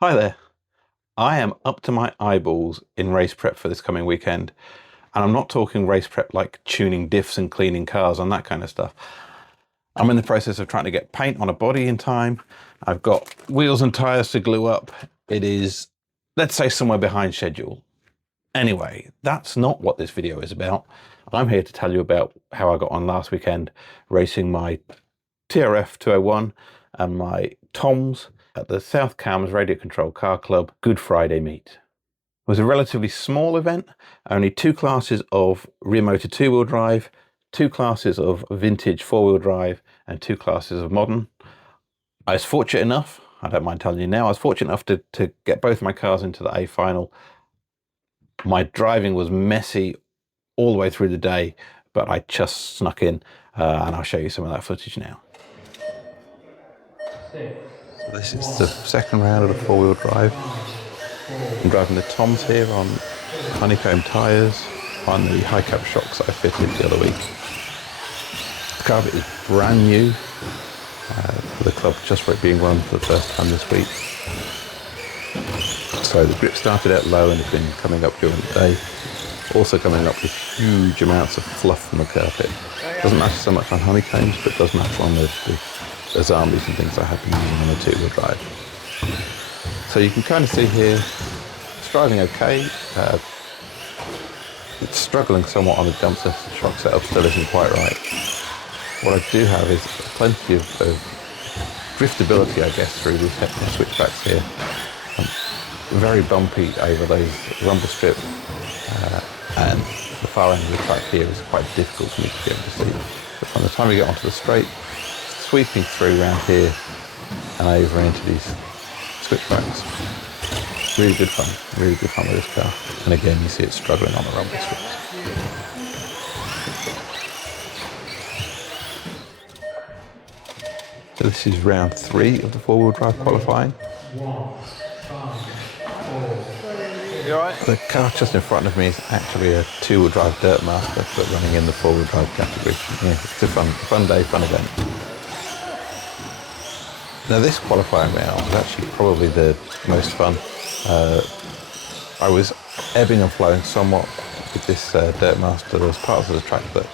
Hi there. I am up to my eyeballs in race prep for this coming weekend. And I'm not talking race prep like tuning diffs and cleaning cars and that kind of stuff. I'm in the process of trying to get paint on a body in time. I've got wheels and tires to glue up. It is, let's say, somewhere behind schedule. Anyway, that's not what this video is about. I'm here to tell you about how I got on last weekend racing my TRF 201 and my Toms at the South Cambs Radio Control Car Club Good Friday meet. It was a relatively small event, only two classes of rear motor two-wheel drive, two classes of vintage four-wheel drive, and two classes of modern. I was fortunate enough, I don't mind telling you now, I was fortunate enough to get both my cars into the A final. My driving was messy all the way through the day, but I just snuck in, and I'll show you some of that footage now. So this is the second round of the four-wheel drive. I'm driving the Toms here on honeycomb tyres on the HiCaps shocks that I fitted the other week. The carpet is brand new for the club, just for it being run for the first time this week. So the grip started out low and has been coming up during the day. Also coming up with huge amounts of fluff from the carpet. Doesn't matter so much on honeycombs, but does matter on the zombies and things I have been using on the two-wheel drive. So you can kind of see here, it's driving okay. It's struggling somewhat on the jump shock setup, still isn't quite right. What I do have is plenty of driftability, I guess, through these switchbacks here. Very bumpy over those rumble strip, and the far end of the track here is quite difficult for me to be able to see. But by the time we get onto the straight, sweeping through around here and over into these switchbacks. Really good fun with this car. And again, you see it struggling on the rumble strips. So this is round 3 of the four-wheel drive qualifying. You all right? The car just in front of me is actually a two-wheel drive Dirt Master, but running in the four-wheel drive category. Yeah, it's a fun day, fun event. Now this qualifying round was actually probably the most fun. I was ebbing and flowing somewhat with this Dirt Master. There was parts of the track that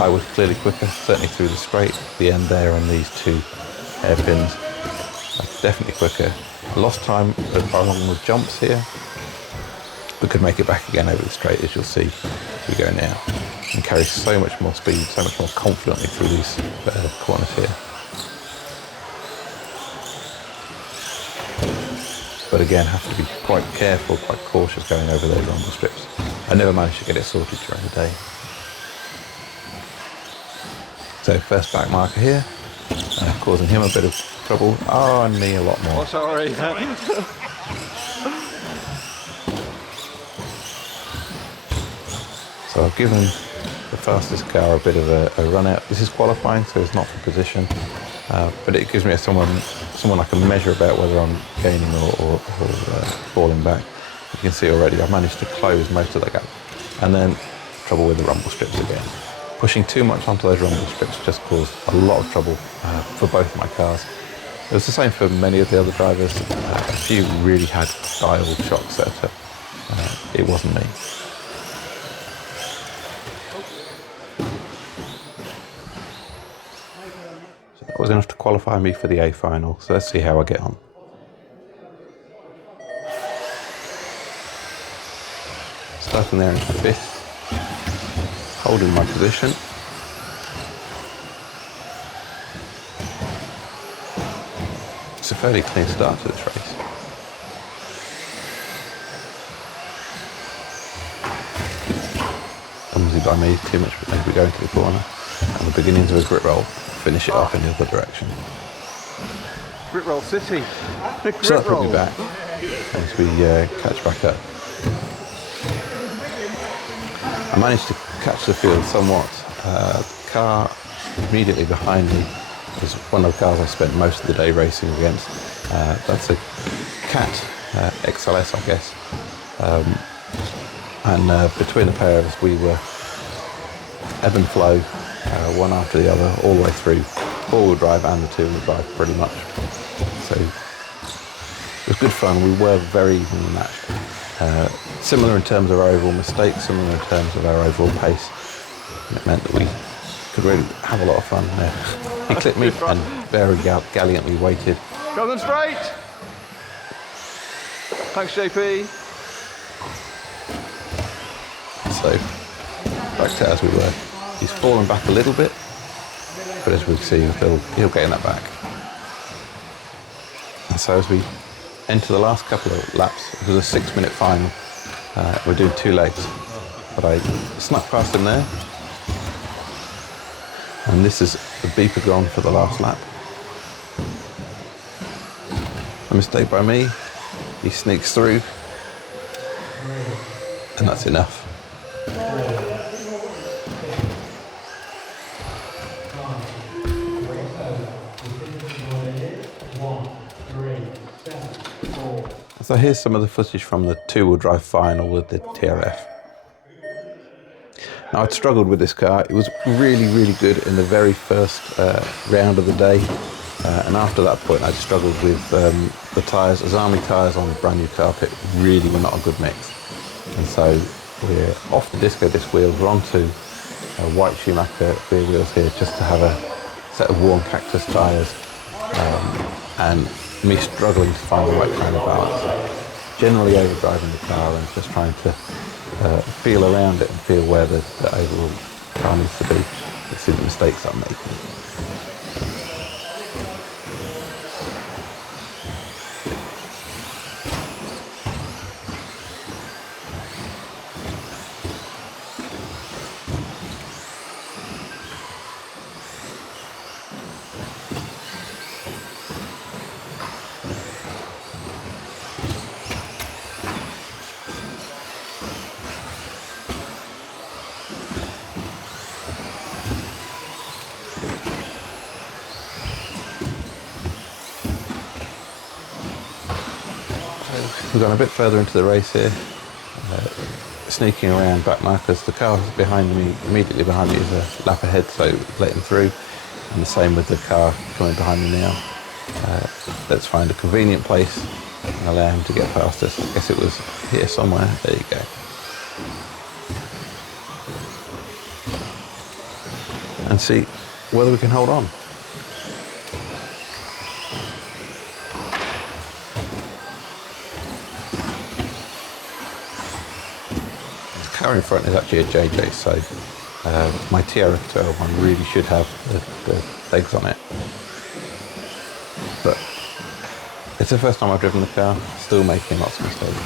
I was clearly quicker, certainly through the straight, the end there and these two hairpins. Definitely quicker. Lost time along the jumps here, but could make it back again over the straight, as you'll see as we go now. And carry so much more speed, so much more confidently through these corners here. But again, have to be quite careful, quite cautious going over those rumble strips. I never managed to get it sorted during the day. So first back marker here, causing him a bit of trouble. Oh, and me a lot more. Oh, sorry. So I've given the fastest car a bit of a run out. This is qualifying, so it's not for position, but it gives me someone I can measure about whether I'm gaining or falling back. You can see already I've managed to close most of that gap. And then trouble with the rumble strips again. Pushing too much onto those rumble strips just caused a lot of trouble for both my cars. It was the same for many of the other drivers. A few really had dialed shock setup. It wasn't me. So that was enough to qualify me for the A final. So let's see how I get on. Starting there in 5th, holding my position. It's a fairly clean start to this race. Clumsy by me, too much as we go into the corner. And the beginnings of a grip roll, finish it off in the other direction. Grip roll city. So that put me back as we catch back up. I managed to catch the field somewhat. The car immediately behind me is one of the cars I spent most of the day racing against. That's a Cat XLS, I guess. And between the pair of us, we were ebb and flow, one after the other, all the way through four-wheel drive and the two-wheel drive, pretty much. So it was good fun. We were very evenly matched. Similar in terms of our overall mistakes, similar in terms of our overall pace. And it meant that we could really have a lot of fun there. He clipped me and very gallantly waited. Go them straight. Thanks, JP. So, back to as we were. He's fallen back a little bit, but as we see, he'll gain that back. And so as we enter the last couple of laps, it was a 6-minute final. We're doing 2 legs, but I snuck past him there. And this is the beeper gone for the last lap. A mistake by me. He sneaks through, and that's enough. So here's some of the footage from the 2-wheel drive final with the TRF. Now, I'd struggled with this car. It was really, really good in the very first round of the day. And after that point, I'd struggled with the tyres. Azami tyres on brand new carpet really were not a good mix. And so we're off the disco disc wheels, we're onto white Schumacher rear wheels here just to have a set of worn cactus tyres. And me struggling to find the right kind of balance. Generally overdriving the car and just trying to feel around it and feel where the overall car needs to be and see the mistakes I'm making. We've gone a bit further into the race here, sneaking around back markers. The car behind me, immediately behind me, is a lap ahead, so let him through. And the same with the car coming behind me now. Let's find a convenient place and allow him to get past us. I guess it was here somewhere. There you go. And see whether we can hold on. The car in front is actually a JJ, so my TRF 12 really should have the legs on it. But it's the first time I've driven the car, still making lots of mistakes.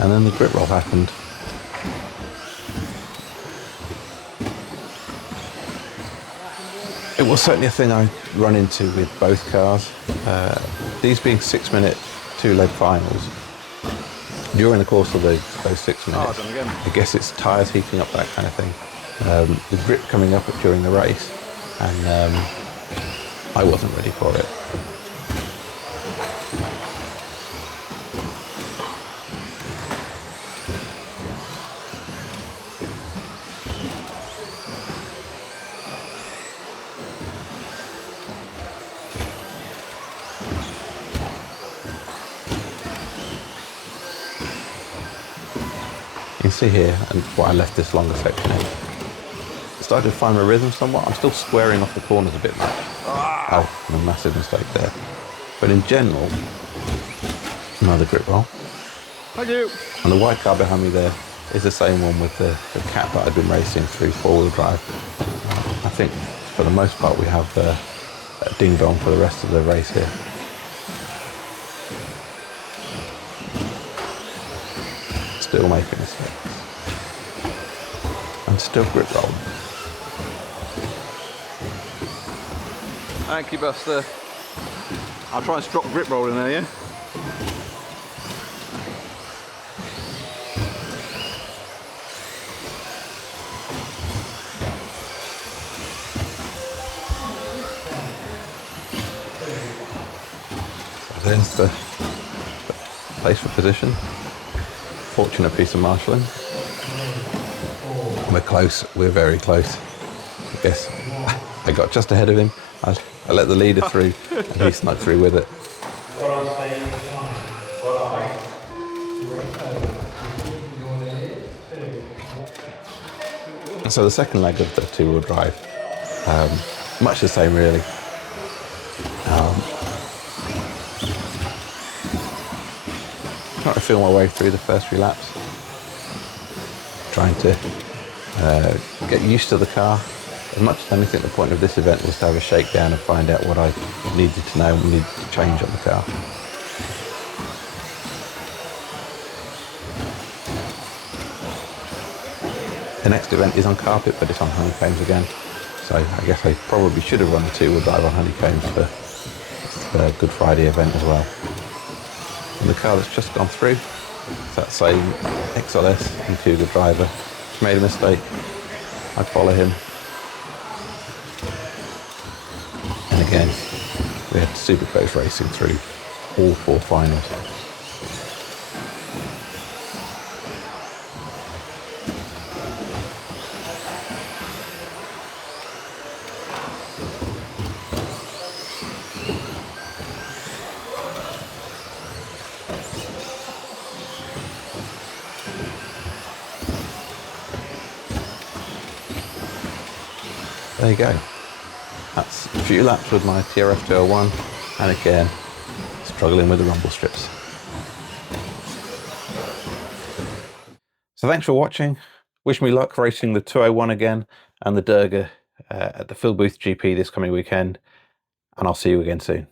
And then the grip roll happened. It was certainly a thing I run into with both cars. These being 6-minute 2-leg finals, during the course of those 6 minutes, I guess it's tyres heating up, that kind of thing. The grip coming up during the race, and I wasn't ready for it. You can see here, and why I left this longer section in. Started to find my rhythm somewhat. I'm still squaring off the corners a bit much. Oh, a massive mistake there. But in general, another grip roll. Thank you. And the white car behind me there is the same one with the cat that I've been racing through 4-wheel drive. I think for the most part we have ding dong for the rest of the race here. Still making mistakes. And still grip rolling. Thank you, Buster. I'll try and stop grip rolling there, yeah? There's the place for position. Fortunate piece of marshalling. We're close, we're very close. I guess I got just ahead of him. I was I let the leader through, and he snuck through with it. So the second leg of the two-wheel drive, much the same really. Trying to feel my way through the first few laps, trying to get used to the car. As much as anything, the point of this event was to have a shakedown and find out what I needed to know and needed to change on the car. The next event is on carpet, but it's on honeycombs again. So I guess I probably should have run the two-wheel drive on honeycombs for the Good Friday event as well. And the car that's just gone through, it's that same XLS Intuitive driver. He's made a mistake. I follow him. And again, we had super close racing through all 4 finals. There you go. That's a few laps with my TRF 201, and again, struggling with the rumble strips. So thanks for watching. Wish me luck racing the 201 again and the Durga at the Phil Booth GP this coming weekend, and I'll see you again soon.